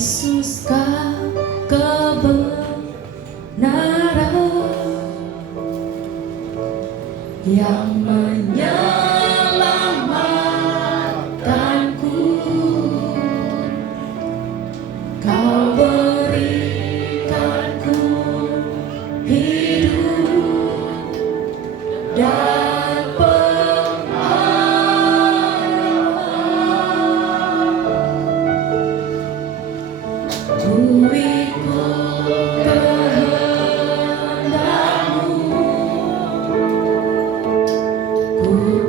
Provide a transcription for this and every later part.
Yesus kau kebenaran yang menyelamatkanku. Kau berikanku hidup dan pengalaman. Ku ikut kehendak-Mu, ku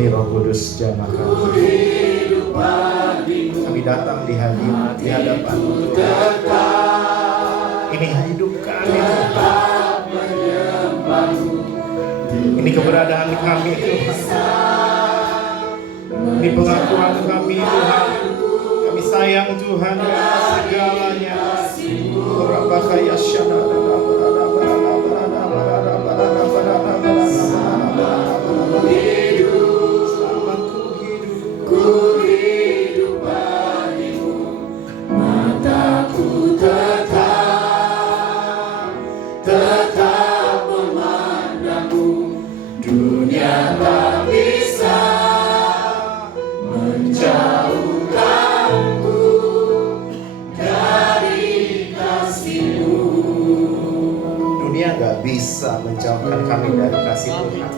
Mari Roh Kudus jamah kami. Kami datang di hadapan Tuhan. Ini hidup kami. Ini keberadaan kami Tuhan. Ini pengakuan kami Tuhan. Kami sayang Tuhan segalanya. Rabakaya syada. Bisa menjauhkan kami dari kasih Tuhan.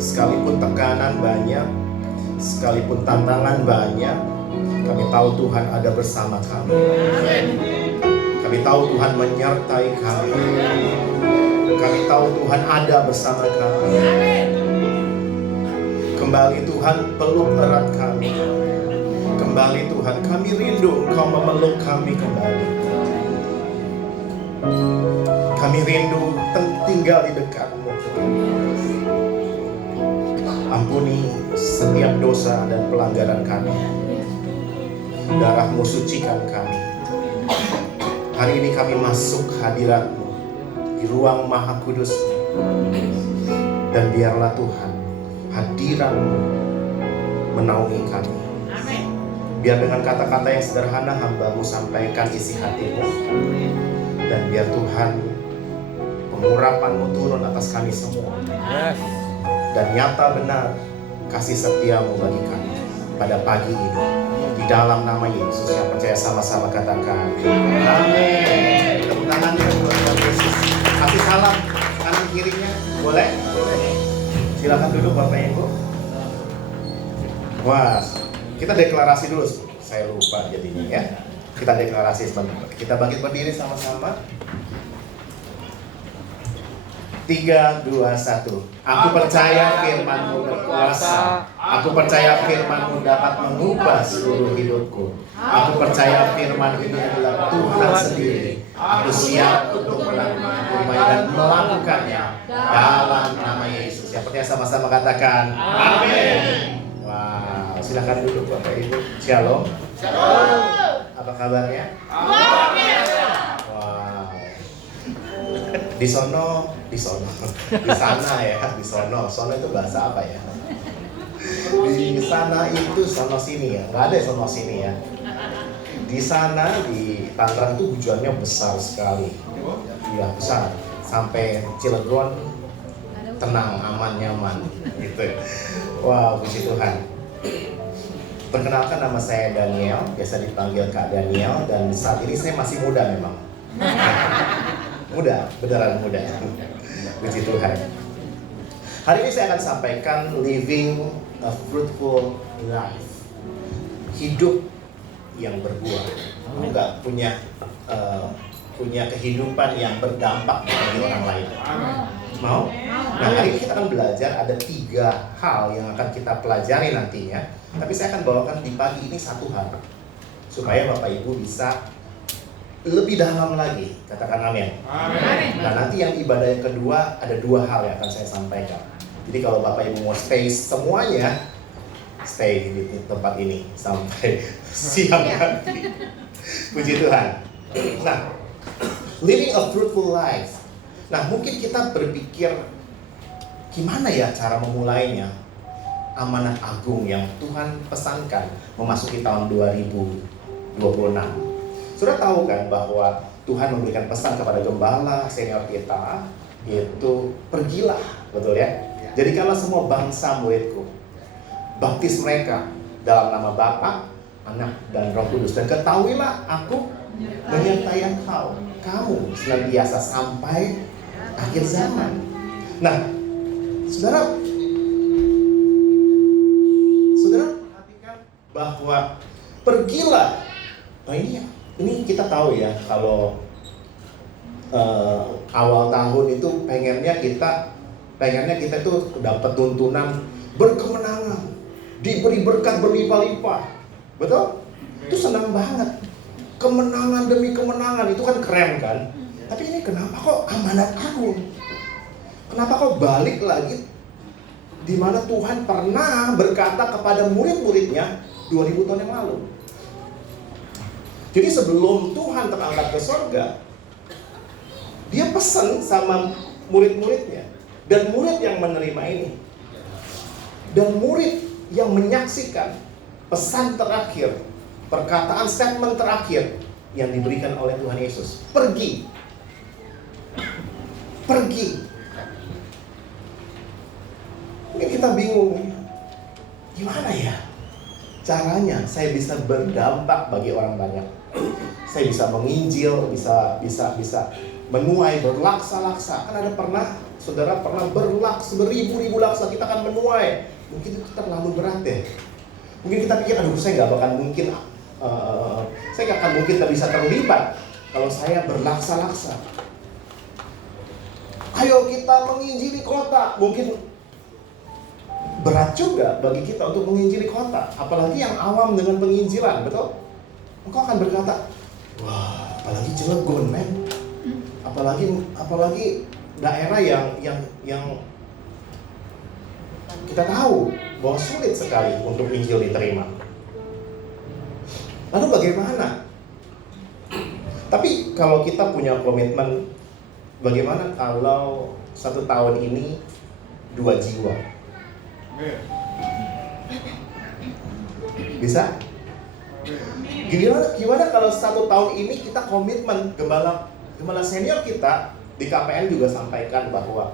Sekalipun tekanan banyak, sekalipun tantangan banyak, kami tahu Tuhan ada bersama kami. Kami tahu Tuhan menyertai kami. Kami tahu Tuhan ada bersama kami. Kembali Tuhan peluk erat kami. Kembali Tuhan, kami rindu Engkau memeluk kami kembali. Kami rindu tinggal di dekat-Mu. Ampuni setiap dosa dan pelanggaran kami. Darah-Mu sucikan kami. Hari ini kami masuk hadirat-Mu di ruang Maha Kudus. Dan biarlah Tuhan hadirat-Mu menaungi kami. Biar dengan kata-kata yang sederhana hamba-Mu sampaikan isi hati-Mu. Dan biar Tuhan pengurapan-Mu turun atas kami semua. Dan nyata benar kasih setia-Mu bagi kami pada pagi ini. Di dalam nama Yesus yang percaya sama-sama katakan amin. Tepuk tangan buat Tuhan Yesus. Kasih salam kanan kirinya. Boleh? Silakan duduk Bapak Ibu. Wah, kita deklarasi dulu. Saya lupa jadinya ya. Kita deklarasi sebentar. Kita bangkit berdiri sama-sama. 3, 2, 1. Aku percaya firman-Mu berkuasa. Aku percaya firman-Mu dapat mengubah seluruh hidupku. Aku percaya firman ini adalah Tuhan sendiri. Aku siap untuk menerima dan melakukannya dalam nama Yesus. Yang percaya sama-sama katakan amin. Wow, silakan duduk Bapak Ibu. Shalom. Shalom. Apa kabarnya? Wow. Di sana ya, di sono itu bahasa apa ya? Di sana itu sono sini ya, nggak ada sono sini ya. Di sana di Tangerang itu hujannya besar sekali, iya besar, sampai Cilegon tenang, aman, nyaman, gitu. Wow, puji Tuhan. Perkenalkan, nama saya Daniel, biasa dipanggil Kak Daniel, dan saat ini saya masih muda memang. Muda, beneran muda. Puji Tuhan. Hari ini saya akan sampaikan living a fruitful life. Hidup yang berbuah. Enggak punya kehidupan yang berdampak bagi orang lain. Mau? Nah, hari ini kita akan belajar ada 3 hal yang akan kita pelajari nantinya. Tapi saya akan bawakan di pagi ini 1 hal supaya Bapak Ibu bisa lebih dalam lagi. Katakan amin. Nah, nanti yang ibadah yang kedua ada 2 hal yang akan saya sampaikan. Jadi kalau Bapak Ibu mau stay semuanya, stay di tempat ini sampai siang nanti. Puji Tuhan. Nah, living a fruitful life. Nah, mungkin kita berpikir gimana ya cara memulainya? Amanat agung yang Tuhan pesankan memasuki tahun 2026. Sudah tahu kan bahwa Tuhan memberikan pesan kepada gembala senior kita, yaitu pergilah, betul ya? Jadikanlah semua bangsa muridku, baptis mereka dalam nama Bapa, Anak, dan Roh Kudus, dan ketahuilah aku menyertai engkau, kamu senantiasa sampai akhir zaman. Nah, saudara perhatikan bahwa pergilah. Nah, ini kita tahu ya, kalau awal tahun itu pengennya kita Pengennya kita tuh dapat tuntunan berkemenangan, diberi berkat berlimpah-limpah. Betul? Itu senang banget. Kemenangan demi kemenangan, itu kan keren kan? Tapi ini kenapa kok amanat agung? Kenapa kok balik lagi di mana Tuhan pernah berkata kepada murid-muridnya 2000 tahun yang lalu? Jadi sebelum Tuhan terangkat ke surga, dia pesan sama murid-muridnya. Dan murid yang menerima ini, dan murid yang menyaksikan pesan terakhir, perkataan statement terakhir yang diberikan oleh Tuhan Yesus. Pergi. Pergi. Mungkin kita bingung, gimana ya caranya saya bisa berdampak bagi orang banyak? Saya bisa menginjil, bisa menuai berlaksa-laksa. Kan ada saudara pernah beribu-ribu laksa, kita akan menuai. Mungkin itu terlalu berat ya. Mungkin kita pikir, aduh saya nggak akan mungkin bisa terlibat kalau saya berlaksa-laksa. Ayo kita menginjili kota. Mungkin berat juga bagi kita untuk menginjili kota, apalagi yang awam dengan penginjilan, betul? Engkau akan berkata, wah, apalagi Cilegon, men. Apalagi daerah yang kita tahu bahwa sulit sekali untuk Injil diterima. Lalu bagaimana? Tapi kalau kita punya komitmen, bagaimana kalau 1 tahun ini 2 jiwa? Bisa? Gimana kalau 1 tahun ini kita komitmen, gembala senior kita di KPN juga sampaikan bahwa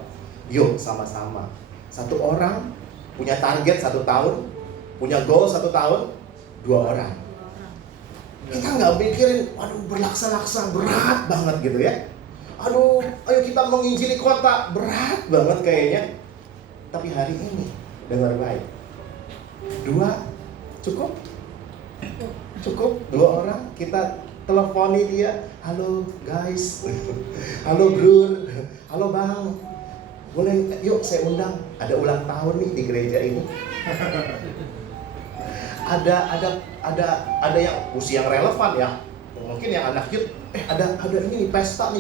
yuk sama-sama, 1 orang punya target 1 tahun, punya goal 1 tahun, 2 orang. Kita nggak mikirin, aduh berlaksa-laksa berat banget gitu ya. Aduh, ayo kita menginjili kota, berat banget kayaknya. Tapi hari ini dengar baik, 2 cukup? Cukup 2 orang kita teleponi dia, halo guys, halo bro, halo bang, boleh yuk saya undang, ada ulang tahun nih di gereja ini. Ada yang usia yang relevan ya, mungkin yang anak youth, ada ini nih, pesta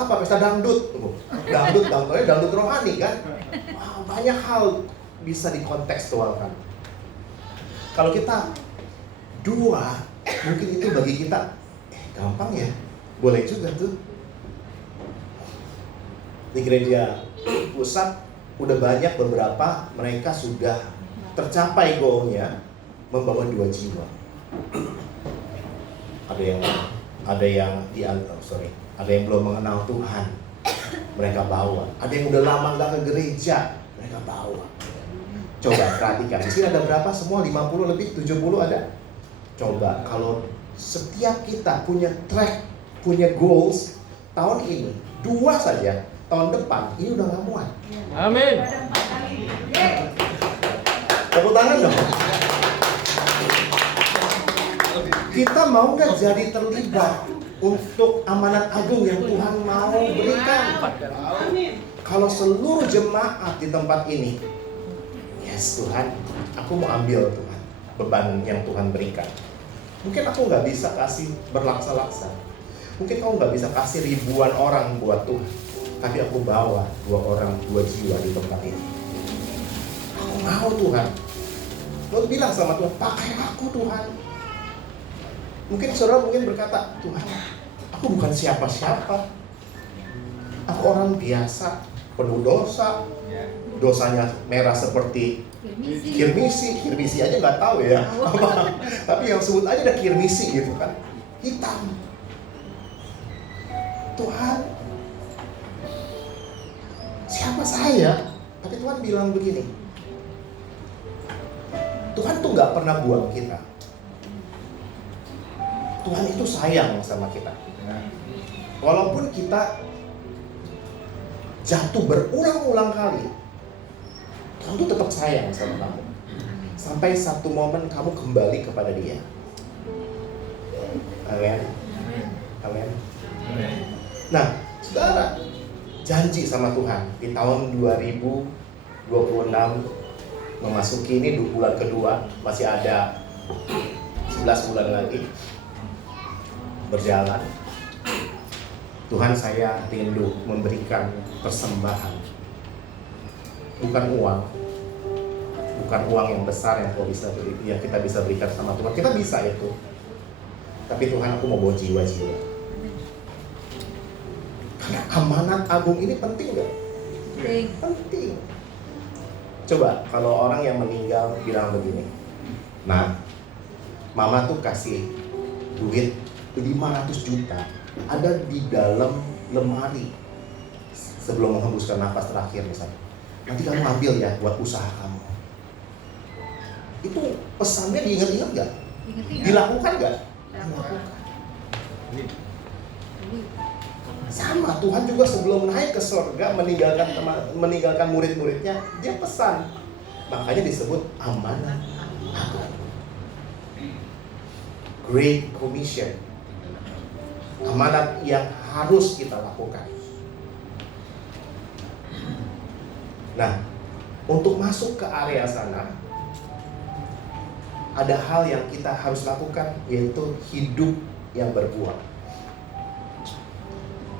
apa? Pesta dangdut, dangdut rohani kan. Wow, banyak hal bisa dikontekstualkan. Kalau kita 2, mungkin itu bagi kita gampang ya, boleh juga tuh. Di gereja pusat udah banyak beberapa, mereka sudah tercapai goalnya membawa 2 jiwa. Ada yang belum mengenal Tuhan, mereka bawa. Ada yang udah lama nggak ke gereja, mereka bawa. Coba perhatikan, di sini ada berapa semua? 50 lebih, 70 ada? Coba kalau setiap kita punya track, punya goals, tahun ini 2 saja, tahun depan ini udah nggak muat. Amin. Tepuk tangan dong. Kita mau nggak jadi terlibat untuk amanat agung yang Tuhan mau berikan? Kalau seluruh jemaat di tempat ini, yes Tuhan, aku mau ambil Tuhan beban yang Tuhan berikan. Mungkin aku nggak bisa kasih berlaksa-laksa. Mungkin kamu nggak bisa kasih ribuan orang buat Tuhan. Tapi aku bawa 2 orang, 2 jiwa di tempat ini. Aku mau Tuhan. Lo bilang sama Tuhan, pakai aku Tuhan. Mungkin saudara berkata, Tuhan, aku bukan siapa-siapa. Aku orang biasa, penuh dosa. Dosanya merah seperti kirmisi aja nggak tahu ya. Tapi yang sebut aja ada kirmisi gitu kan, hitam. Tuhan, siapa saya? Tapi Tuhan bilang begini, Tuhan tuh nggak pernah buang kita. Tuhan itu sayang sama kita. Walaupun kita jatuh berulang-ulang kali, Tuhan tuh tetap sayang sama kamu. Sampai satu momen kamu kembali kepada Dia. Amin. Amin. Nah, saudara, janji sama Tuhan di tahun 2026 memasuki ini bulan kedua, masih ada 11 bulan lagi berjalan. Tuhan, saya rindu memberikan persembahan, bukan uang yang besar yang kita bisa berikan sama Tuhan. Kita bisa itu, tapi Tuhan, aku mau bawa jiwa-jiwa. Karena amanat agung ini penting gak? Penting. Coba kalau orang yang meninggal bilang begini, nah, mama tuh kasih duit 500 juta ada di dalam lemari sebelum menghembuskan nafas terakhir misalnya. Nanti kamu ambil ya buat usaha kamu. Itu pesannya diingat-ingat gak? Dilakukan gak? Dilakukan. Sama, Tuhan juga sebelum naik ke surga meninggalkan murid-muridnya, dia pesan. Makanya disebut amanat agung. Great Commission. Amanat yang harus kita lakukan. Nah, untuk masuk ke area sana, ada hal yang kita harus lakukan, yaitu hidup yang berbuah.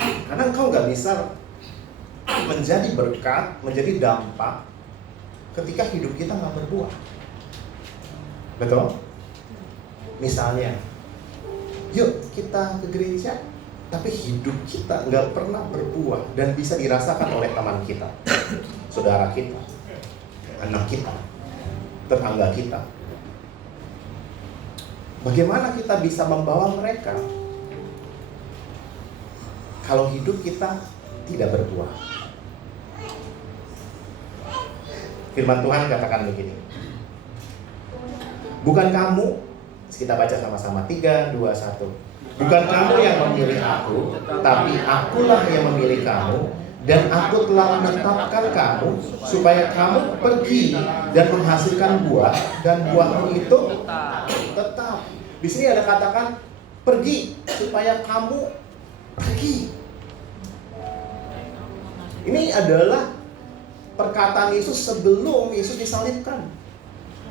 Karena engkau gak bisa menjadi berkat, menjadi dampak ketika hidup kita gak berbuah. Betul? Misalnya, yuk kita ke gereja, tapi hidup kita gak pernah berbuah dan bisa dirasakan oleh teman kita, saudara kita, anak kita, tetangga kita. Bagaimana kita bisa membawa mereka kalau hidup kita tidak berbuah? Firman Tuhan katakan begini, bukan kamu, kita baca sama-sama, 3, 2, 1. Bukan kamu yang memilih aku, tapi akulah yang memilih kamu, dan aku telah menetapkan kamu supaya kamu pergi dan menghasilkan buah, dan buahmu itu tetap. Di sini ada katakan pergi, supaya kamu pergi. Ini adalah perkataan Yesus sebelum Yesus disalibkan.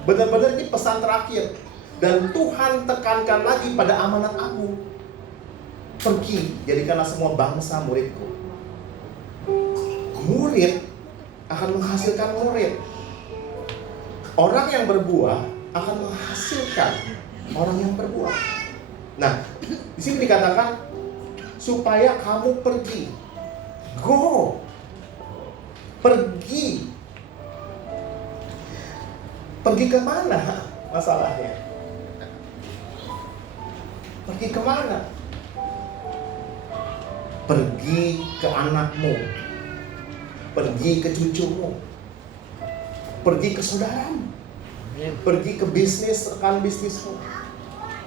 Benar-benar ini pesan terakhir. Dan Tuhan tekankan lagi pada amanat agung. Pergi, jadikanlah semua bangsa muridku. Murid akan menghasilkan murid. Orang yang berbuah akan menghasilkan orang yang berbuah. Nah, di sini dikatakan supaya kamu pergi. Go. Pergi. Pergi kemana masalahnya? Pergi kemana? Pergi ke anakmu, pergi ke cucumu, pergi ke saudaramu, pergi ke bisnis, rekan bisnismu.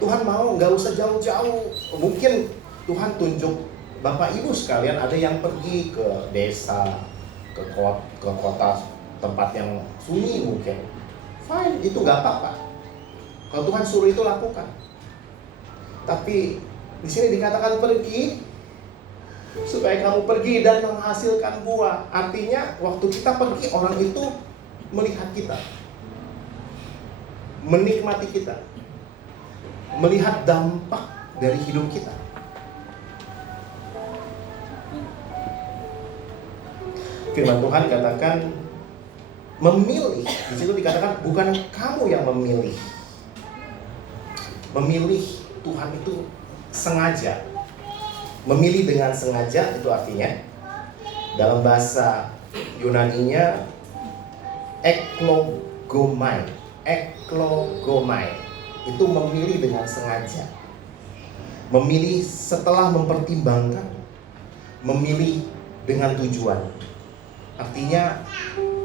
Tuhan mau, gak usah jauh-jauh. Mungkin Tuhan tunjuk Bapak Ibu sekalian, ada yang pergi ke desa, ke kota tempat yang sunyi mungkin. Fine, itu gak apa-apa. Kalau Tuhan suruh itu lakukan. Tapi di sini dikatakan pergi, supaya kamu pergi dan menghasilkan buah. Artinya waktu kita pergi, orang itu melihat kita, menikmati kita, melihat dampak dari hidup kita. Firman Tuhan katakan memilih. Di situ dikatakan bukan kamu yang memilih. Memilih, Tuhan itu sengaja. Memilih dengan sengaja itu artinya dalam bahasa Yunaninya eklogomai. Eklogomai itu memilih dengan sengaja. Memilih setelah mempertimbangkan. Memilih dengan tujuan. Artinya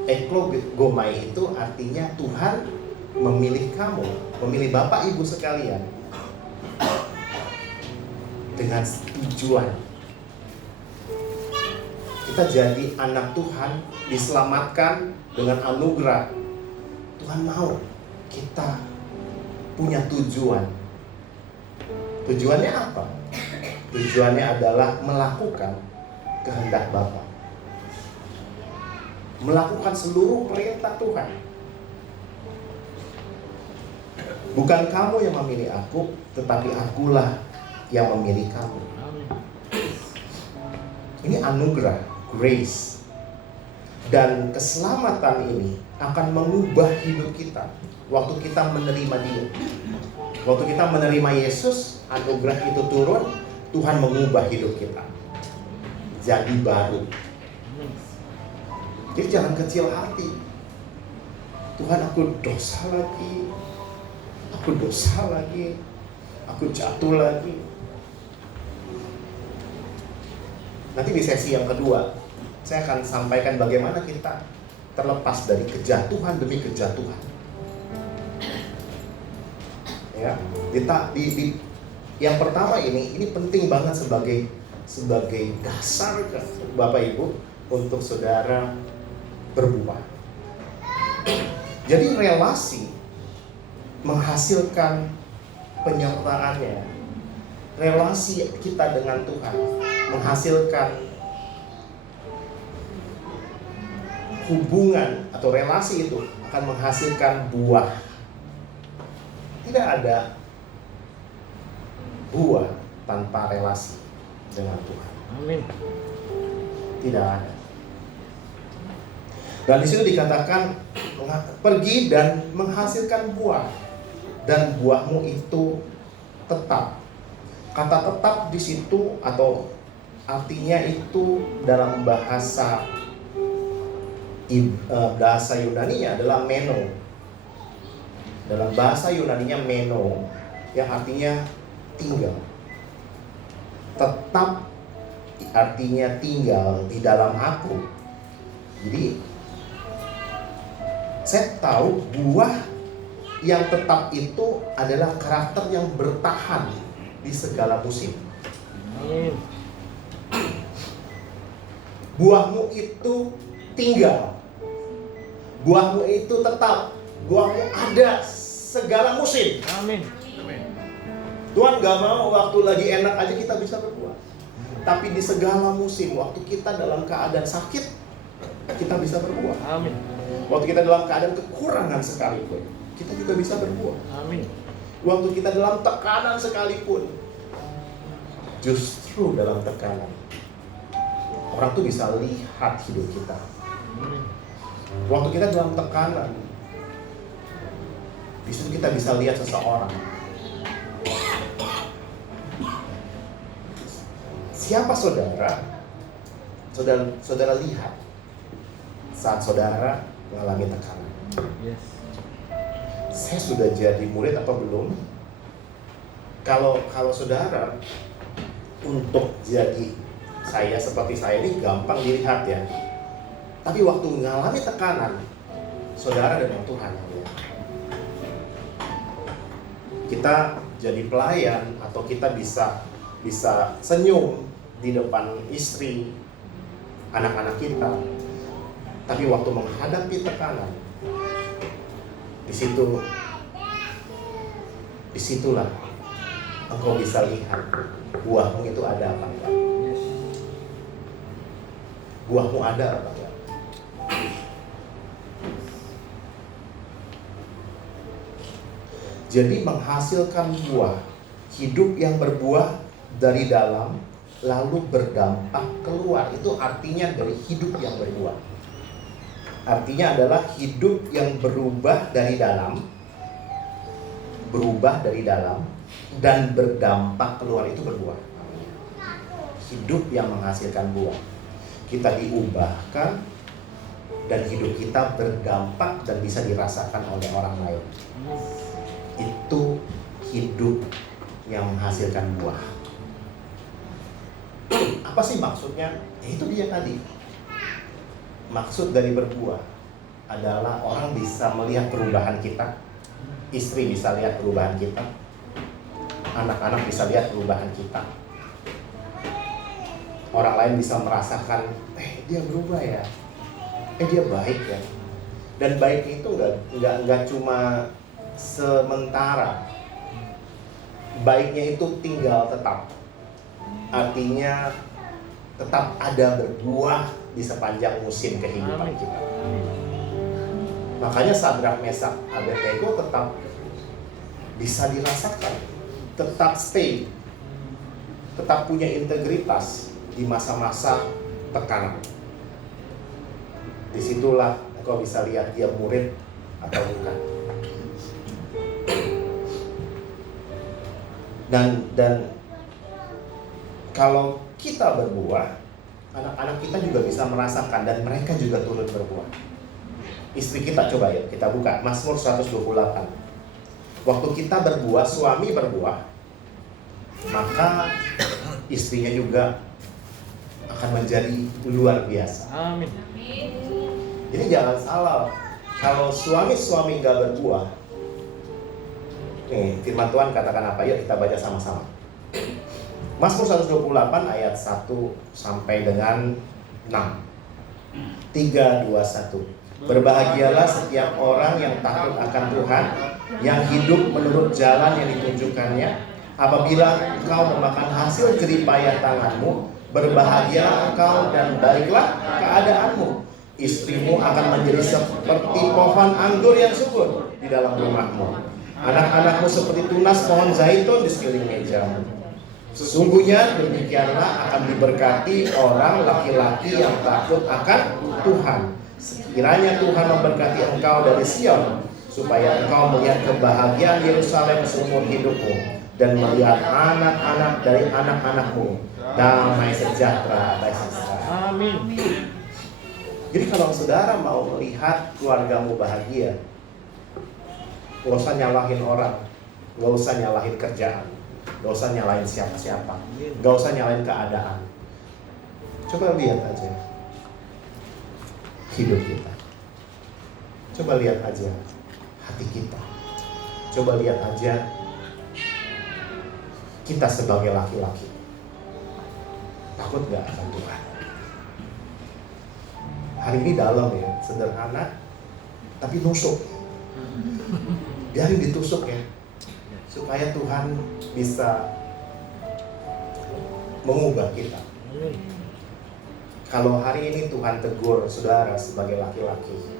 eklogomai itu artinya Tuhan memilih kamu, memilih Bapak Ibu sekalian dengan tujuan. Kita jadi anak Tuhan, diselamatkan dengan anugerah. Tuhan mau kita punya tujuan. Tujuannya apa? Tujuannya adalah melakukan kehendak Bapa. melakukan seluruh perintah Tuhan. Bukan kamu yang memilih aku, tetapi akulah yang memilih kamu. Ini anugerah, grace. Dan keselamatan ini akan mengubah hidup kita waktu kita menerima Dia. Waktu kita menerima Yesus, anugerah itu turun, Tuhan mengubah hidup kita jadi baru. Jadi jangan kecil hati. Tuhan, aku dosa lagi, aku jatuh lagi. Nanti di sesi yang kedua saya akan sampaikan bagaimana kita terlepas dari kejatuhan demi kejatuhan. Ya, yang pertama ini penting banget sebagai dasar Bapak Ibu untuk saudara berbuah. Jadi relasi menghasilkan penyertaannya. Relasi kita dengan Tuhan menghasilkan hubungan atau relasi itu akan menghasilkan buah. Tidak ada buah tanpa relasi dengan Tuhan. Amin. Tidak ada. Dan di situ dikatakan pergi dan menghasilkan buah, dan buahmu itu tetap. Kata tetap di situ atau artinya itu dalam bahasa Yunani-nya adalah meno. Dalam bahasa Yunani-nya meno, yang artinya tinggal. Tetap artinya tinggal di dalam aku. Jadi saya tahu buah yang tetap itu adalah karakter yang bertahan di segala musim. Buahmu itu tinggal. Buahmu itu tetap. Buahmu ada segala musim. Amin. Tuhan gak mau waktu lagi enak aja kita bisa berbuah. Tapi di segala musim, waktu kita dalam keadaan sakit, kita bisa berbuah. Amin. Waktu kita dalam keadaan kekurangan sekalipun, kita juga bisa berbuah. Amin. Waktu kita dalam tekanan sekalipun, justru dalam tekanan, orang tuh bisa lihat hidup kita. Waktu kita dalam tekanan, di situ kita bisa lihat seseorang. Siapa saudara? Saudara lihat saat saudara mengalami tekanan. Yes. Saya sudah jadi murid apa belum? Kalau saudara untuk jadi saya seperti saya ini gampang dilihat ya. Tapi waktu mengalami tekanan, saudara dengan Tuhan ya. Kita jadi pelayan atau kita bisa senyum di depan istri, anak-anak kita. Tapi waktu menghadapi tekanan, disitulah engkau bisa lihat buahmu itu ada apa enggak. Buahmu ada apa enggak. Jadi menghasilkan buah, hidup yang berbuah dari dalam lalu berdampak keluar, itu artinya dari hidup yang berbuah. Artinya adalah hidup yang berubah dari dalam dan berdampak keluar, itu berbuah. Hidup yang menghasilkan buah. Kita diubahkan dan hidup kita berdampak dan bisa dirasakan oleh orang lain. Itu hidup yang menghasilkan buah. Apa sih maksudnya? Itu dia tadi. Maksud dari berbuah adalah orang bisa melihat perubahan kita. Istri bisa lihat perubahan kita. Anak-anak bisa lihat perubahan kita. Orang lain bisa merasakan, dia berubah ya. Dia baik ya. Dan baik itu enggak cuma sementara. Baiknya itu tinggal tetap. Artinya tetap ada berbuah di sepanjang musim kehidupan kita. Makanya Sadrak, Mesak, Abednego tetap bisa dirasakan, tetap stay, tetap punya integritas di masa-masa tekanan. Disitulah engkau bisa lihat dia murid atau bukan. Dan kalau kita berbuah, anak-anak kita juga bisa merasakan dan mereka juga turut berbuah. Istri kita, coba ya kita buka Mazmur 128. Waktu kita berbuah, suami berbuah, maka istrinya juga akan menjadi luar biasa. Amin. Jadi jangan salah, kalau suami nggak berbuah, nih firman Tuhan katakan apa? Yuk kita baca sama-sama. Mazmur 128 ayat 1 sampai dengan 6. 3, 2, 1. Berbahagialah setiap orang yang takut akan Tuhan, yang hidup menurut jalan yang ditunjukkannya. Apabila engkau memakan hasil jeripayah tanganmu, berbahagia engkau dan baiklah keadaanmu. Istrimu akan menjadi seperti pohon anggur yang subur di dalam rumahmu. Anak-anakmu seperti tunas pohon zaitun di sekeliling mejamu. Sesungguhnya demikianlah akan diberkati orang laki-laki yang takut akan Tuhan. Sekiranya Tuhan memberkati engkau dari Sion, supaya engkau melihat kebahagiaan Yerusalem seumur hidupmu, dan melihat anak-anak dari anak-anakmu damai sejahtera atas Israel. Amin. Jadi kalau saudara mau melihat keluargamu bahagia, gak usah nyalahin orang, gak usah nyalahin kerjaan, gak usah nyalahin siapa-siapa, gak usah nyalahin keadaan. Coba lihat aja hidup kita. Coba lihat aja hati kita. Coba lihat aja kita sebagai laki-laki. Takut gak akan Tuhan? Hari ini dalam ya, sederhana, tapi nusuk. Biarin ditusuk ya, supaya Tuhan bisa mengubah kita. Kalau hari ini Tuhan tegur saudara sebagai laki-laki,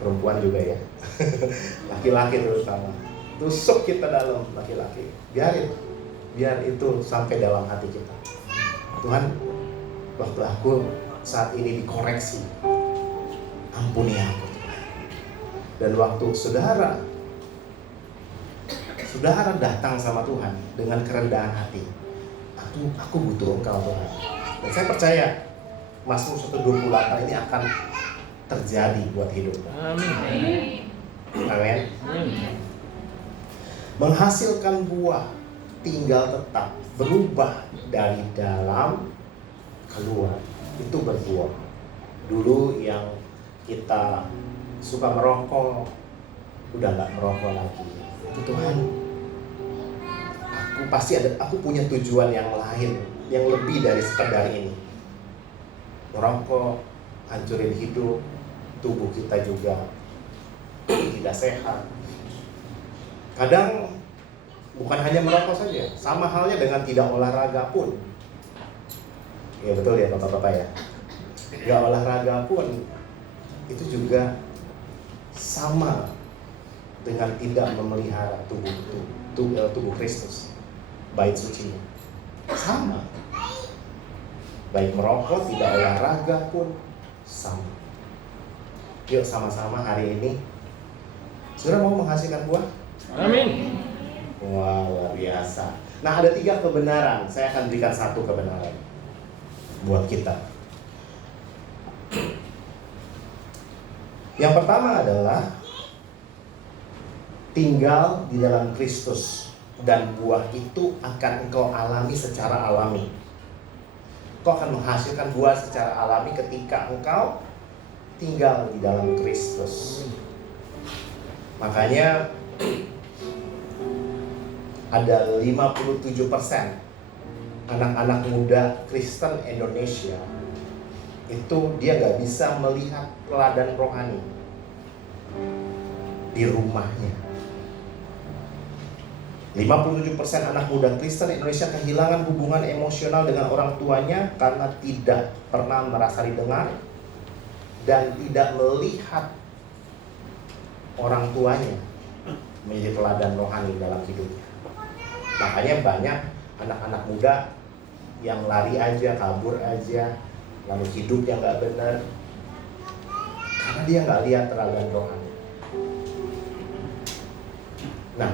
perempuan juga ya, laki-laki terutama, tusuk kita dalam laki-laki. Biar itu sampai dalam hati kita. Tuhan, waktu aku saat ini dikoreksi, ampuni aku Tuhan. Dan waktu saudara datang sama Tuhan dengan kerendahan hati, aku butuh Engkau Tuhan. Dan saya percaya Mazmur 128 ini akan terjadi buat hidupmu. Amin. Amin. Menghasilkan buah, tinggal tetap, berubah dari dalam keluar. Itu berbuah. Aku yang kita suka merokok, udah nggak merokok lagi. Tuhan, aku punya tujuan yang lain, yang lebih dari sekedar ini. Merokok, hancurin hidup, tubuh kita juga tidak sehat. Kadang bukan hanya merokok saja, sama halnya dengan tidak olahraga pun. Ya betul ya Bapak-Bapak ya. Gak olahraga pun itu juga sama dengan tidak memelihara tubuh Kristus, bait suci. Sama. Baik merokok, tidak olahraga pun sama. Yuk sama-sama hari ini, saudara mau menghasilkan buah? Amin. Wah, luar biasa. Nah, ada 3 kebenaran. Saya akan berikan 1 kebenaran buat kita. Yang pertama adalah tinggal di dalam Kristus, dan buah itu akan engkau alami secara alami. Engkau akan menghasilkan buah secara alami ketika engkau tinggal di dalam Kristus. Makanya ada 57% anak-anak muda Kristen Indonesia itu dia gak bisa melihat teladan rohani di rumahnya. 57% anak muda Kristen Indonesia kehilangan hubungan emosional dengan orang tuanya karena tidak pernah merasa didengar dan tidak melihat orang tuanya menjadi teladan rohani dalam hidupnya. Makanya banyak anak-anak muda yang lari aja, kabur aja, lalu hidup yang gak benar karena dia gak lihat teladan rohani. Nah,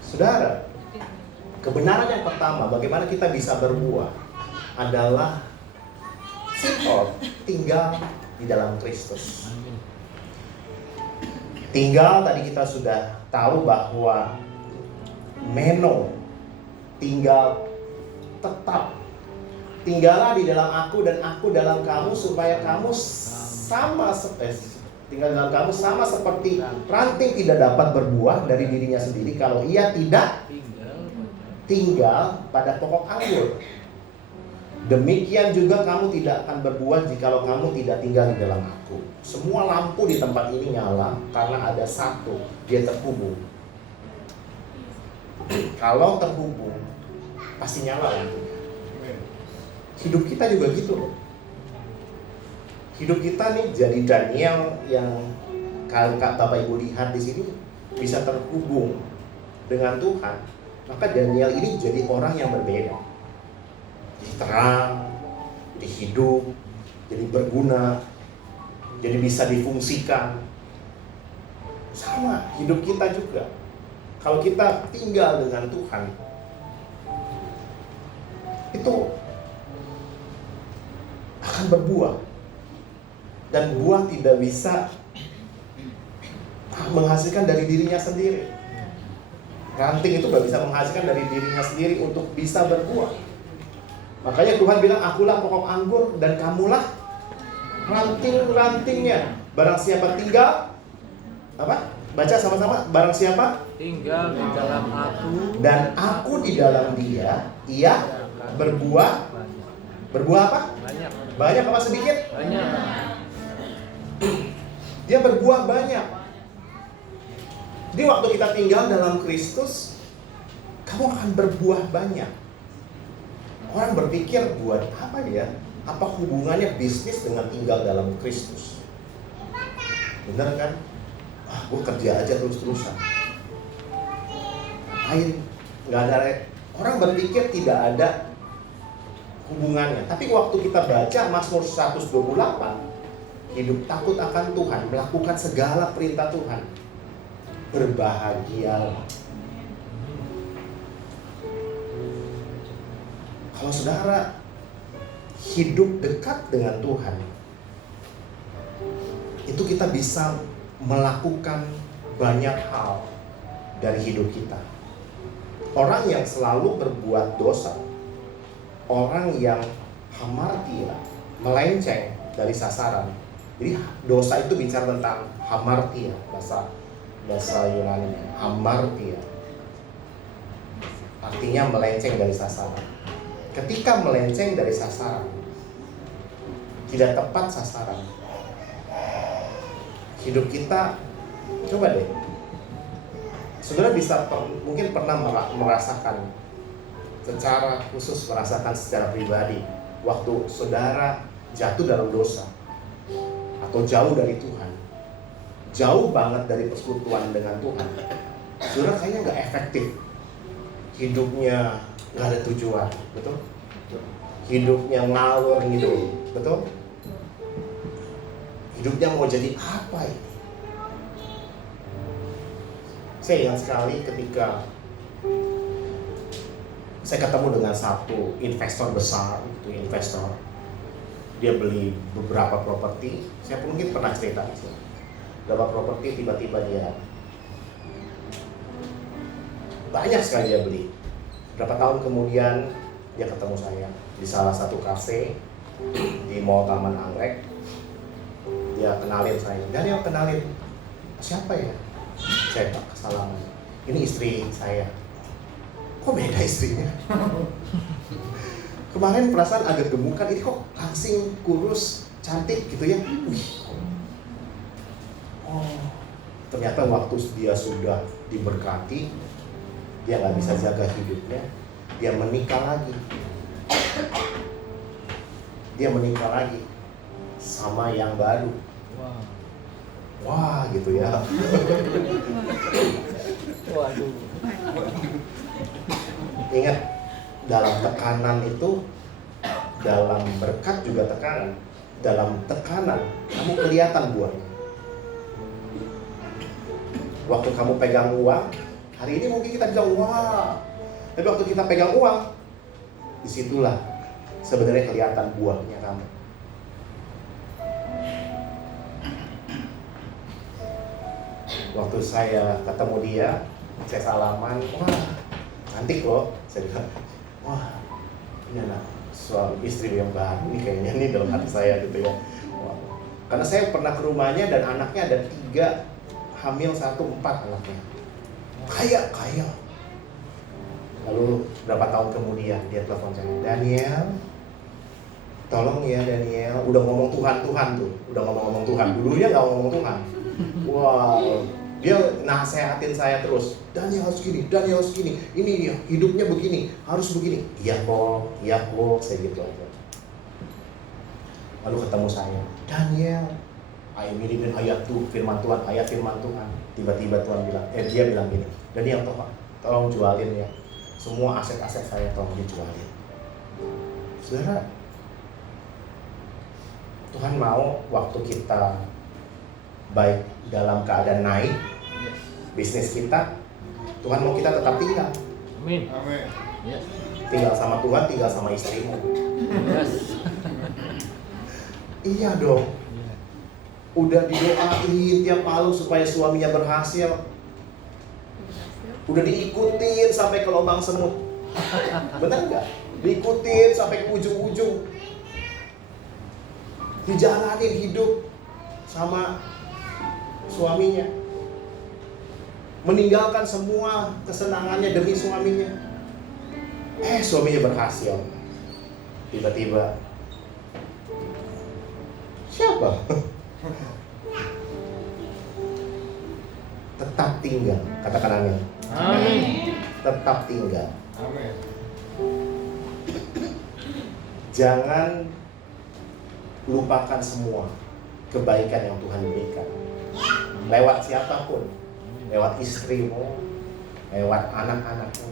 saudara, kebenaran yang pertama bagaimana kita bisa berbuah adalah simple, tinggal di dalam Kristus. Tinggal, tadi kita sudah tahu bahwa meno, tinggal tetap. Tinggallah di dalam aku dan aku dalam kamu supaya kamu tinggal dalam kamu sama seperti ranting tidak dapat berbuah dari dirinya sendiri kalau ia tidak tinggal pada pokok anggur. Demikian juga kamu tidak akan berbuah jikalau kamu tidak tinggal di dalam aku. Semua lampu di tempat ini nyala karena ada satu, dia terhubung. Kalau terhubung pasti nyala lampunya. Hidup kita juga gitu loh. Hidup kita nih jadi Daniel yang kalau Bapak Ibu lihat di sini bisa terhubung dengan Tuhan. Maka Daniel ini jadi orang yang berbeda. Jadi terang, jadi hidup, jadi berguna, jadi bisa difungsikan. Sama hidup kita juga. Kalau kita tinggal dengan Tuhan, itu akan berbuah. Dan buah tidak bisa menghasilkan dari dirinya sendiri. Ranting itu gak bisa menghasilkan dari dirinya sendiri untuk bisa berbuah. Makanya Tuhan bilang, akulah pokok anggur dan kamulah ranting-rantingnya. Barang siapa tinggal, apa? Baca sama-sama. Barang siapa tinggal di dalam aku dan aku di dalam dia, ia berbuah. Berbuah apa? banyak. Banyak apa sedikit? Banyak. Dia berbuah banyak. Jadi waktu kita tinggal dalam Kristus, kamu akan berbuah banyak. Orang berpikir, buat apa ya? Apa hubungannya bisnis dengan tinggal dalam Kristus? Bener kan? Gue kerja aja terus-terusan. Nggak ada. Orang berpikir tidak ada hubungannya. Tapi waktu kita baca Mazmur 128, hidup takut akan Tuhan, melakukan segala perintah Tuhan, berbahagialah. Kalau saudara hidup dekat dengan Tuhan, itu kita bisa melakukan banyak hal dari hidup kita. Orang yang selalu berbuat dosa, orang yang hamartia, melenceng dari sasaran. Jadi dosa itu bicara tentang hamartia, bahasa Yunani, hamartia. Artinya melenceng dari sasaran. Ketika melenceng dari sasaran, tidak tepat sasaran, hidup kita, coba deh, saudara bisa mungkin pernah merasakan secara khusus, merasakan secara pribadi waktu saudara jatuh dalam dosa atau jauh dari Tuhan, jauh banget dari persekutuan dengan Tuhan. Saudara kayaknya nggak efektif, hidupnya nggak ada tujuan, betul? Hidupnya ngalor ngidul, betul? Hidupnya mau jadi apa ini? Saya ingat sekali ketika saya ketemu dengan satu investor besar, investor. Dia beli beberapa properti. Saya mungkin pernah cerita di sini. Beberapa properti tiba-tiba dia banyak sekali dia beli. Berapa tahun kemudian dia ketemu saya di salah satu kafe di Mall Taman Anggrek. Dia kenalin saya. Daniel, kenalin. Siapa ya? Saya, Pak, kesalahan. Ini istri saya. Kok beda istrinya? Kemarin perasaan agak gemukan, ini kok langsing, kurus, cantik gitu ya. Wih. Oh, ternyata waktu dia sudah diberkati, dia nggak bisa jaga hidupnya, dia menikah lagi. Dia menikah lagi sama yang baru. Wah. Wah, gitu ya. Waduh. Ingat, dalam tekanan itu, dalam berkat juga tekanan. Dalam tekanan, kamu kelihatan buahnya. Waktu kamu pegang uang, hari ini mungkin kita bilang wah, tapi waktu kita pegang uang, disitulah sebenarnya kelihatan buahnya kamu. Waktu saya ketemu dia, saya salaman, wah cantik loh. Saya bilang, wah ini anak suami istri yang baru nih kayaknya nih dalam hati saya gitu ya. Wah. Karena saya pernah ke rumahnya dan anaknya ada 3, hamil 1, 4 anaknya. Kaya. Lalu berapa tahun kemudian dia telepon saya, Daniel, tolong ya Daniel, udah ngomong Tuhan tuh, udah ngomong Tuhan. Dulunya nggak ngomong Tuhan. Wow, dia nasehatin saya terus. Daniel harus gini, ini dia hidupnya begini, harus begini. Iya kok, saya gitu aja. Lalu ketemu saya, Daniel, ayo miripin ayat tuh, firman Tuhan, ayat firman Tuhan. Tiba-tiba Tuhan bilang, dia bilang gini, Daniel tolong jualin ya, semua aset-aset saya tolong dijualin. Saudara, Tuhan mau waktu kita baik dalam keadaan naik, bisnis kita, Tuhan mau kita tetap tinggal. Amin. Amin. Tinggal sama Tuhan, tinggal sama istrimu. Yes. Iya dong. Udah didoain tiap malam supaya suaminya berhasil. Udah diikutin sampai ke lubang semut. Benar nggak? Diikutin sampai ke ujung-ujung. Dijalanin hidup sama suaminya. Meninggalkan semua kesenangannya demi suaminya. Suaminya berhasil. Tiba-tiba siapa? Tetap tinggal, katakan amin. Amin. Tetap tinggal. Amin. Jangan lupakan semua kebaikan yang Tuhan berikan. Lewat siapapun, lewat istrimu, lewat anak-anakmu.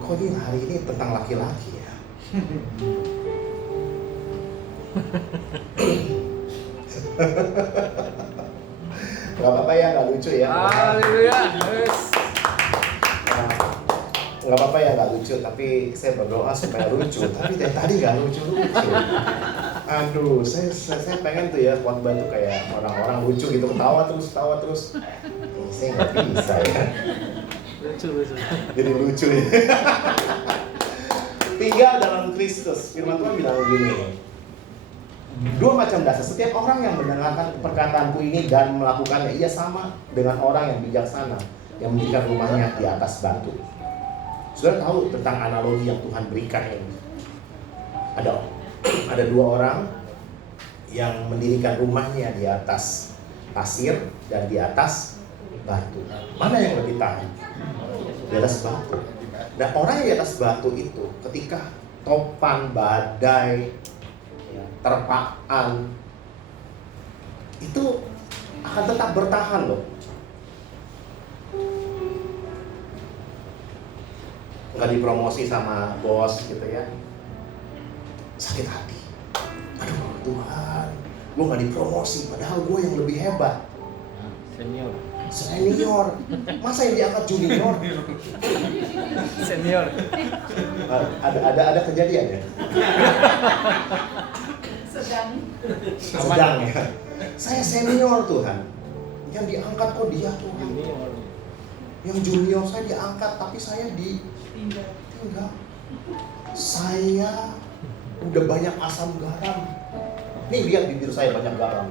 Kok ini hari ini tentang laki-laki ya? Gak apa-apa ya, gak lucu ya. Haleluya. Yes. Gak apa-apa ya gak lucu, tapi saya berdoa supaya lucu. Tapi dari tadi gak lucu-lucu. Aduh, saya pengen tuh ya khotbah tuh kayak orang-orang lucu gitu, ketawa terus. Ini saya gak bisa ya. Lucu. Jadi lucu ya. Tinggal dalam Kristus. Firman Tuhan bilang begini. 2 macam dasar. Setiap orang yang mendengarkan perkataanku ini dan melakukannya, ia sama dengan orang yang bijaksana yang mendirikan rumahnya di atas batu. Saudara tahu tentang analogi yang Tuhan berikan ini? Ada 2 orang yang mendirikan rumahnya di atas pasir dan di atas batu. Mana yang lebih tahan? Di atas batu. Dan orang yang di atas batu itu ketika topan, badai, terpaan, itu akan tetap bertahan loh. Nggak dipromosi sama bos gitu ya. Sakit hati. Aduh Tuhan, gue nggak dipromosi, padahal gue yang lebih hebat. Senior. Masa yang diangkat junior? Senior. Ada kejadian ya? Sedang ya. Saya senior Tuhan. Yang diangkat kok dia Tuhan. Yang junior saya diangkat tapi saya tinggal. Saya udah banyak asam garam. Nih lihat bibir saya banyak garam.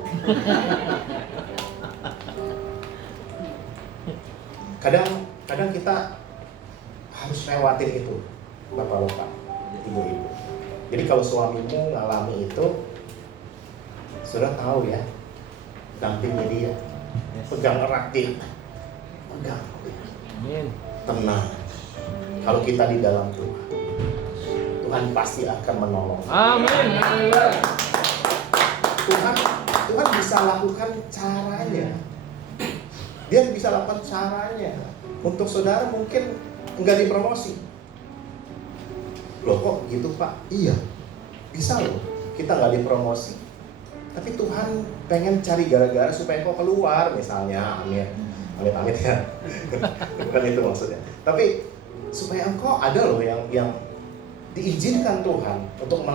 Kadang kita harus lewatin itu, bapak-bapak, ibu-ibu. Jadi kalau suamimu ngalami itu, sudah tahu ya, dampingi dia, pegang erat dia, pegang. Amin. tenang. Kalau kita di dalam Tuhan, Tuhan pasti akan menolong. Amin. Haleluya. Tuhan bisa lakukan caranya. Dia bisa lakukan caranya. Untuk saudara mungkin enggak dipromosi. Loh kok gitu Pak? Iya, bisa loh. Kita nggak dipromosi, tapi Tuhan pengen cari gara-gara supaya kau keluar misalnya. Amin. Amit-amit ya. Bukan itu maksudnya. Tapi supaya engkau ada loh yang diizinkan Tuhan untuk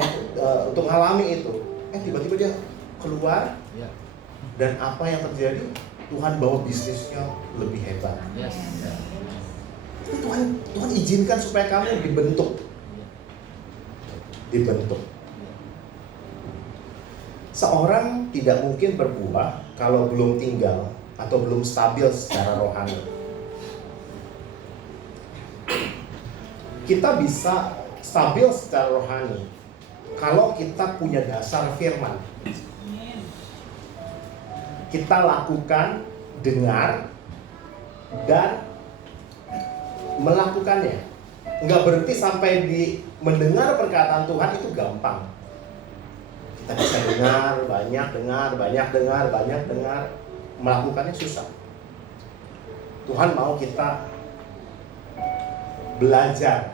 mengalami itu. Tiba-tiba dia keluar, Ya. dan apa yang terjadi? Tuhan bawa bisnisnya lebih hebat. Yes. Tapi Tuhan izinkan supaya kamu dibentuk. Seorang tidak mungkin berbuah kalau belum tinggal atau belum stabil secara rohani. Kita bisa stabil secara rohani kalau kita punya dasar firman. Kita lakukan, dengar, dan melakukannya. Nggak berhenti sampai di mendengar perkataan Tuhan itu gampang. Kita bisa banyak dengar, melakukannya susah. Tuhan mau kita belajar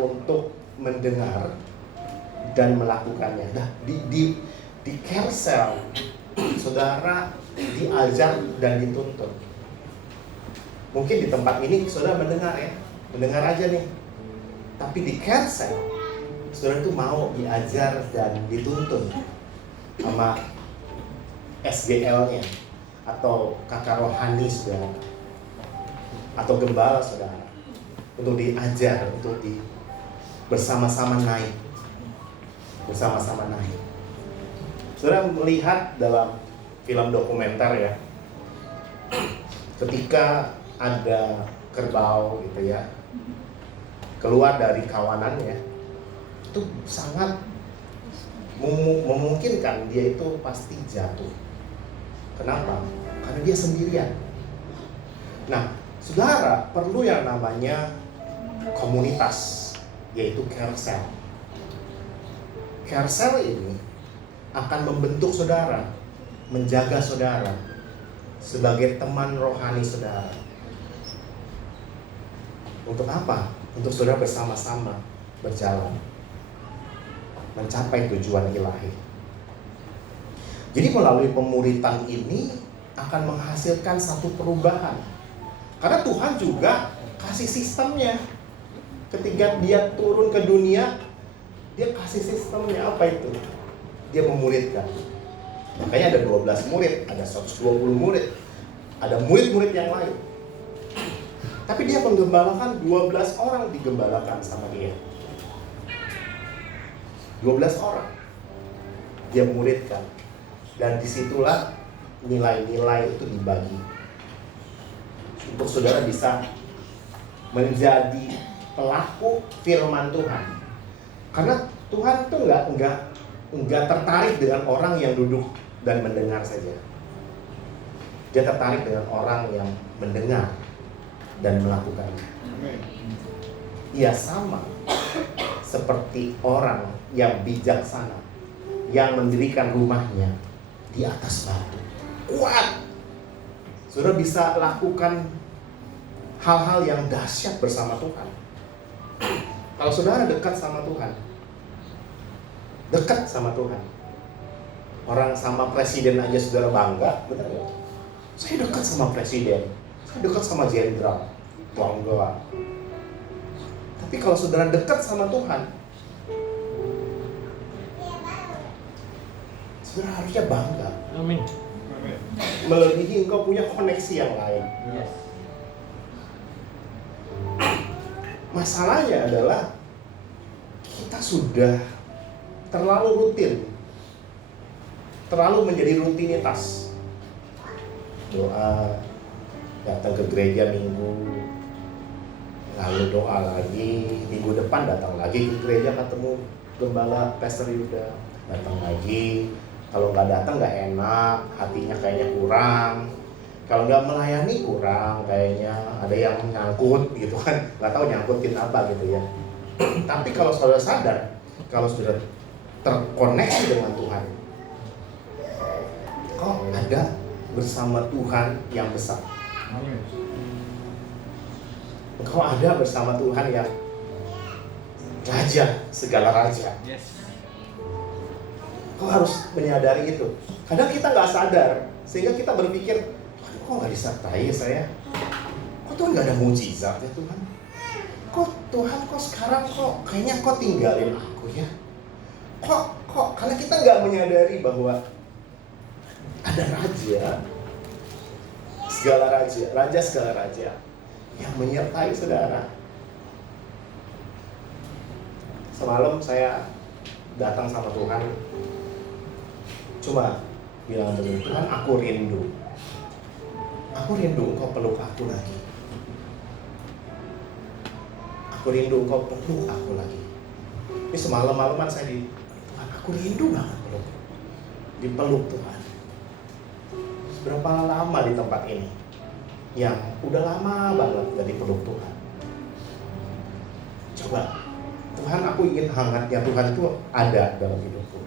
untuk mendengar dan melakukannya. Nah, di Kersel, saudara diajar dan dituntun. Mungkin di tempat ini saudara mendengar aja nih. Tapi di Kersel, saudara itu mau diajar dan dituntun sama SGL-nya atau kakak rohani saudara atau gembala saudara, untuk diajar, untuk bersama-sama naik. Saudara melihat dalam film dokumenter ya, ketika ada kerbau gitu ya keluar dari kawanannya, itu sangat memungkinkan dia itu pasti jatuh. Kenapa? Karena dia sendirian. Nah, saudara perlu yang namanya komunitas, yaitu Kersel. Kersel ini akan membentuk saudara, menjaga saudara sebagai teman rohani saudara. Untuk apa? Untuk saudara bersama-sama berjalan mencapai tujuan ilahi. Jadi melalui pemuritan ini akan menghasilkan satu perubahan. Karena Tuhan juga kasih sistemnya. Ketika dia turun ke dunia, dia kasih sistemnya. Apa itu? Dia memuridkan. Makanya ada 12 murid, ada 120 murid, ada murid-murid yang lain. Tapi dia menggembalakan 12 orang, digembalakan sama dia. 12 orang dia muridkan. Dan disitulah nilai-nilai itu dibagi untuk saudara bisa menjadi pelaku firman Tuhan. Karena Tuhan tuh nggak tertarik dengan orang yang duduk dan mendengar saja. Dia tertarik dengan orang yang mendengar dan melakukannya. Ia sama seperti orang yang bijaksana yang mendirikan rumahnya di atas batu. Kuat. Saudara bisa lakukan hal-hal yang dahsyat bersama Tuhan. Kalau saudara dekat sama Tuhan, orang sama presiden aja saudara bangga, benar nggak? Saya dekat sama presiden, saya dekat sama jenderal, bangga. Tapi kalau saudara dekat sama Tuhan, saudara harusnya bangga. Amin. Melebihi engkau punya koneksi yang lain. Yes. Masalahnya adalah kita sudah terlalu rutin, terlalu menjadi rutinitas. Doa, datang ke gereja minggu, lalu doa lagi, minggu depan datang lagi ke gereja ketemu gembala Pastor Yuda, datang lagi. Kalau nggak datang nggak enak, hatinya kayaknya kurang. Kalau nggak melayani kurang kayaknya, ada yang nyangkut gitu kan, nggak tahu nyangkutin apa gitu ya. Tapi kalau saudara sadar, kalau sudah terkoneksi dengan Tuhan, kok ada bersama Tuhan yang besar. Engkau ada bersama Tuhan yang Raja, segala raja. Yes. Kau harus menyadari itu. Kadang kita nggak sadar, sehingga kita berpikir, "Aduh, kok nggak disertai saya? Kok Tuhan nggak ada mujizat ya Tuhan? Kok Tuhan kok sekarang kok kayaknya kok tinggalin aku ya? Kok karena kita nggak menyadari bahwa ada raja, segala raja yang menyertai saudara. Semalam saya datang sama Tuhan, cuma bilang begini, Tuhan aku rindu Engkau peluk aku lagi. Aku rindu Engkau peluk aku lagi. Ini semalam-malaman saya Tuhan aku rindu banget dipeluk Tuhan. Berapa lama di tempat ini yang udah lama banget gak dipeluk Tuhan. Coba Tuhan, aku ingin hangatnya Tuhan itu ada dalam hidupku.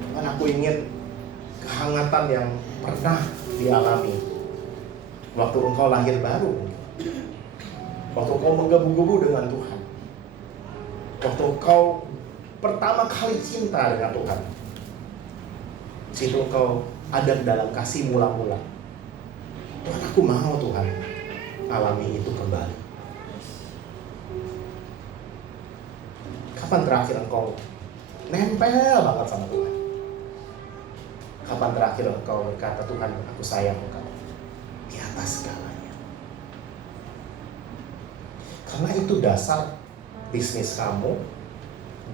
Tuhan, aku ingin kehangatan yang pernah dialami waktu Engkau lahir baru, waktu Engkau menggebu-gebu dengan Tuhan, waktu Engkau pertama kali cinta dengan Tuhan. Di situ Engkau ada dalam kasih mula-mula. Tuhan, aku mau Tuhan alami itu kembali. Kapan terakhir engkau nempel banget sama Tuhan? Kapan terakhir engkau berkata, Tuhan, aku sayang engkau di atas segalanya? Karena itu dasar bisnis kamu,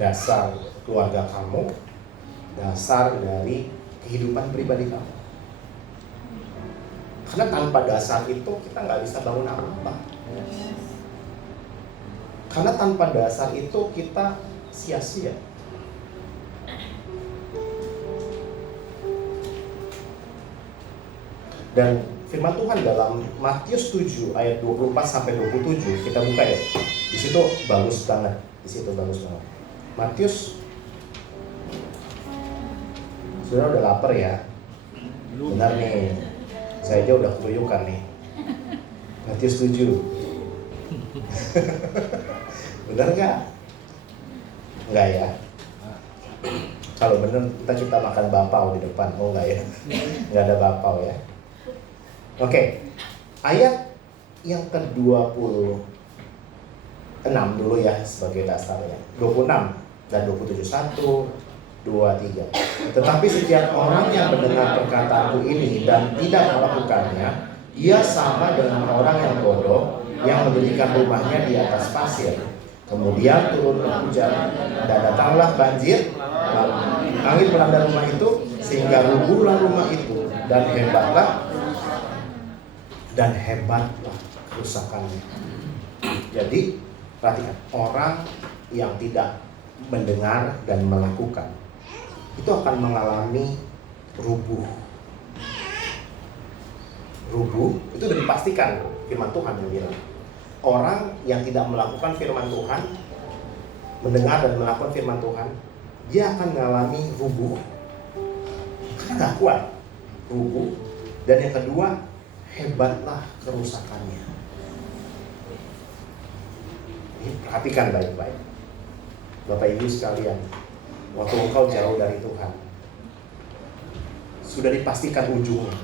dasar keluarga kamu, dasar dari kehidupan pribadi kamu. Karena tanpa dasar itu kita nggak bisa bangun apa-apa. Karena tanpa dasar itu kita sia-sia. Dan firman Tuhan dalam Matius 7 ayat 24 sampai 27, kita buka ya. Di situ bagus banget. Matius, sudah udah lapar ya? Benar nih. Saya aja udah keluyukan nih. Matius 7. Benar nggak? Enggak ya? Kalau benar kita makan bapau di depan. Oh enggak ya? Enggak ada bapau ya. Oke. Ayat yang ke-26 dulu ya sebagai dasarnya. 26 dan 27. 1, 2, 3. Tetapi setiap orang yang mendengar perkataanku ini dan tidak melakukannya, ia sama dengan orang yang bodoh yang mendirikan rumahnya di atas pasir. Kemudian turun hujan dan datanglah banjir, angin melanda rumah itu sehingga rubuhlah rumah itu dan hebatlah kerusakannya. Jadi perhatikan, orang yang tidak mendengar dan melakukan itu akan mengalami rubuh. Rubuh itu sudah dipastikan, firman Tuhan yang bilang. Orang yang tidak melakukan firman Tuhan, mendengar dan melakukan firman Tuhan, dia akan mengalami rubuh karena gak kuat. Rubuh. Dan yang kedua, hebatlah kerusakannya. Ini perhatikan baik-baik, Bapak Ibu sekalian. Waktu engkau jauh dari Tuhan, sudah dipastikan ujungnya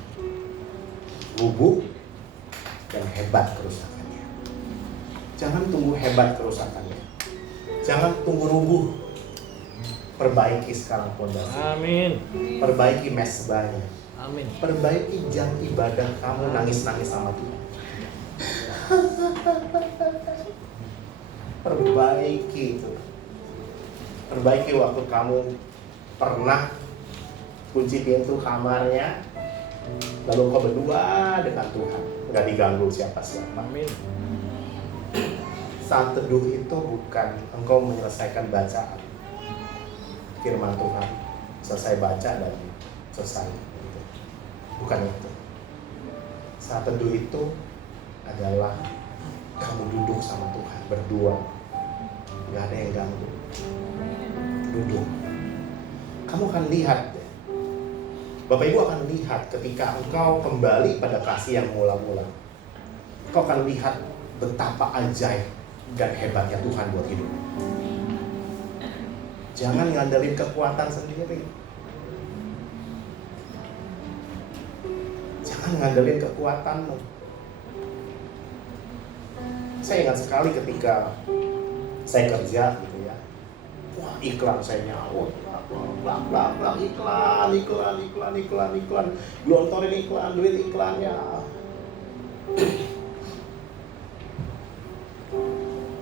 rubuh dan hebat kerusakannya. Jangan tunggu hebat kerusakannya, jangan tunggu rubuh. Perbaiki sekarang fondasi. Amin. Perbaiki mesbahnya. Amin. Perbaiki jam ibadah kamu nangis-nangis sama Tuhan. Perbaiki itu. Perbaiki waktu kamu pernah kunci pintu kamarnya, lalu kau berdua dengan Tuhan, nggak diganggu siapa-siapa. Amin. Saat teduh itu bukan engkau menyelesaikan bacaan firman Tuhan, selesai baca dan selesai. Bukan itu. Saat teduh itu adalah kamu duduk sama Tuhan berdua, nggak ada yang ganggu, duduk. Kamu akan lihat, Bapak Ibu akan lihat ketika engkau kembali pada kasih yang mula-mula, engkau akan lihat betapa ajaib dan hebatnya Tuhan buat hidup. Jangan ngandelin kekuatan sendiri. Jangan ngandelin kekuatanmu. Saya ingat sekali ketika saya kerja gitu ya. Wah, iklan saya nyaut. Iklan. Gelontorin iklan, duit iklannya.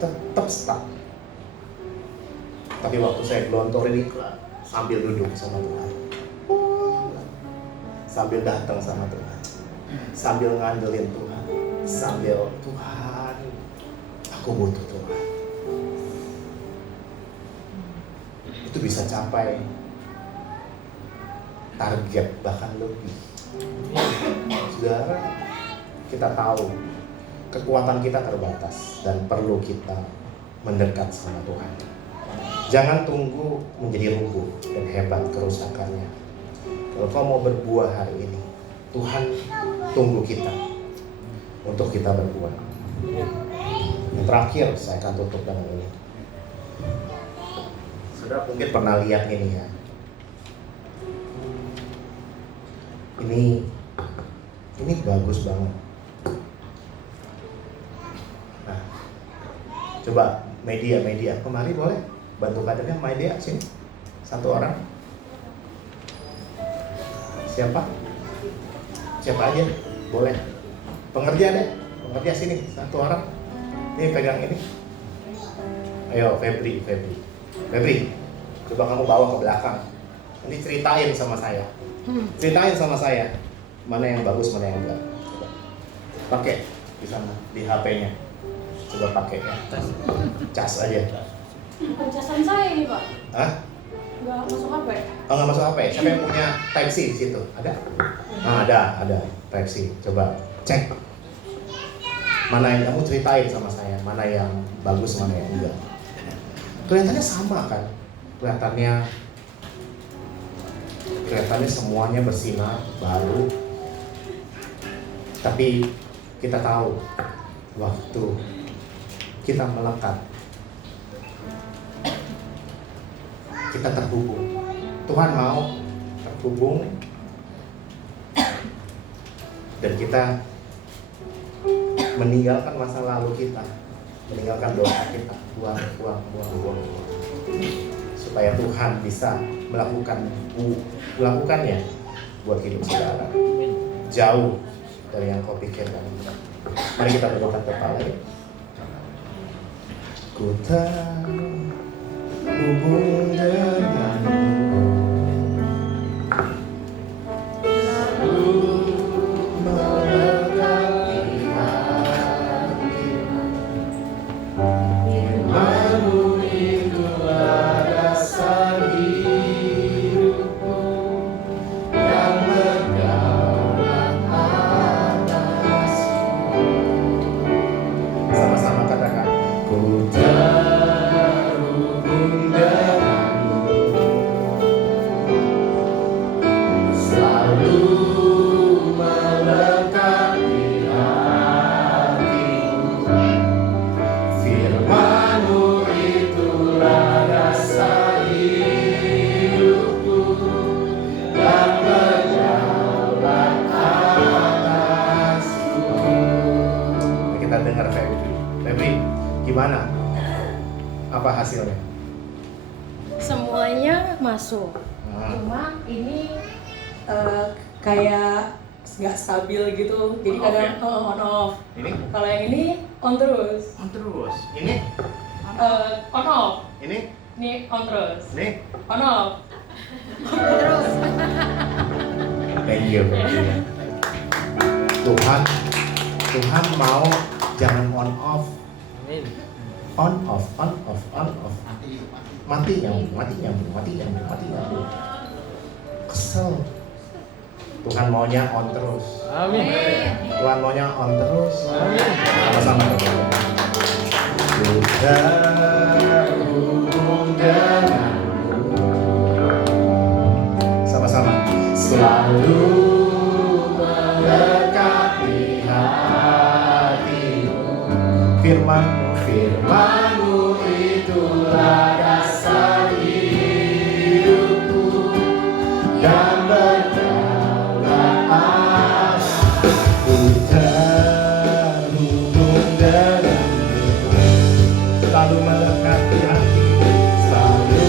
Tetap stuck. Tapi waktu saya gelontorin iklan, sambil duduk sama Tuhan, sambil datang sama Tuhan, sambil ngandelin Tuhan, sambil Tuhan, aku butuh Tuhan. Itu bisa capai target bahkan lebih. Saudara, kita tahu kekuatan kita terbatas dan perlu kita mendekat sama Tuhan. Jangan tunggu menjadi rubuh dan hebat kerusakannya. Kalau kau mau berbuah hari ini, Tuhan tunggu kita untuk kita berbuah. Yang terakhir saya akan tutup dengan ini. Saudara mungkin pernah lihat ini ya. Ini bagus banget. Nah, coba media kemari boleh bantu kadernya media sini. Satu orang. Siapa aja boleh. Pengerja sini satu orang. Ini pegang ini. Ayo Febri, coba kamu bawa ke belakang. Nanti ceritain sama saya. Mana yang bagus, mana yang enggak. Coba. Pakai di sana di HP-nya. Coba pakai ya. Cas aja. Casan saya ini Pak. Hah? Nggak masuk HP. Oh, nggak masuk HP. Siapa yang punya Type C di situ? Ada? Nah, ada Type C. Coba cek. Mana yang kamu ceritain sama saya? Mana yang bagus, mana yang enggak? Kelihatannya sama kan? Kelihatannya semuanya bersinar, baru. Tapi kita tahu waktu kita melekat, kita terhubung. Tuhan mau terhubung dan kita meninggalkan masa lalu kita, meninggalkan dosa kita, buang. Supaya Tuhan bisa melakukannya buat hidup saudara. Jauh dari yang kau pikirkan. Mari kita berdoa kepala ya. Ku terhubung denganmu. Sama-sama katakan, ku terhubung denganmu, selalu melekat di hatiku. Firman-Mu itulah dasar hidupku dan berdaulat atasku. Kita dengar Febri, gimana? Apa hasilnya? Semuanya masuk. Cuma ini kayak nggak stabil gitu. Jadi On off kadang ya? on off. Ini? Kalau yang ini on terus. Ini? On off. Ini? Ini on terus. Ini? On off. Thank you. Tuhan mau jangan on off. Amin. On off. Mati nyambung. Kesel. Tuhan maunya on terus. Amin. Tuhan maunya on terus. Amin. Sama-sama. Ku terhubung denganmu. Sama-sama. Selalu mendekati hatimu. Firman-Mu itulah dasar hidupku dan berdaulat aku. Ku terhubung denganmu, selalu mendekati hatimu, selalu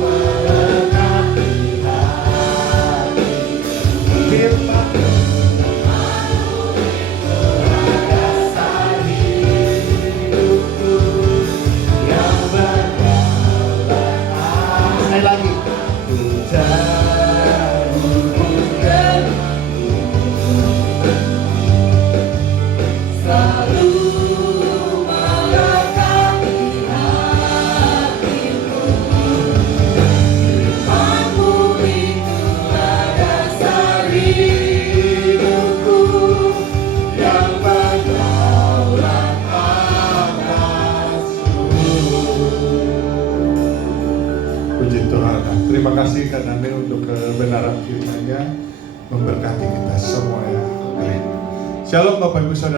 mendekati hatimu. Firman-Mu sekali lagi. Ku terhubung denganmu, selalu mendekati hatimu. Firman-Mu itulah dasar hidupku yang berdaulat atasku. Puji Tuhan. Terima kasih Kak Nani untuk kebenaran firman-Nya, memberkati kita semua ya. Amin. Shalom Bapak Ibu Saudara.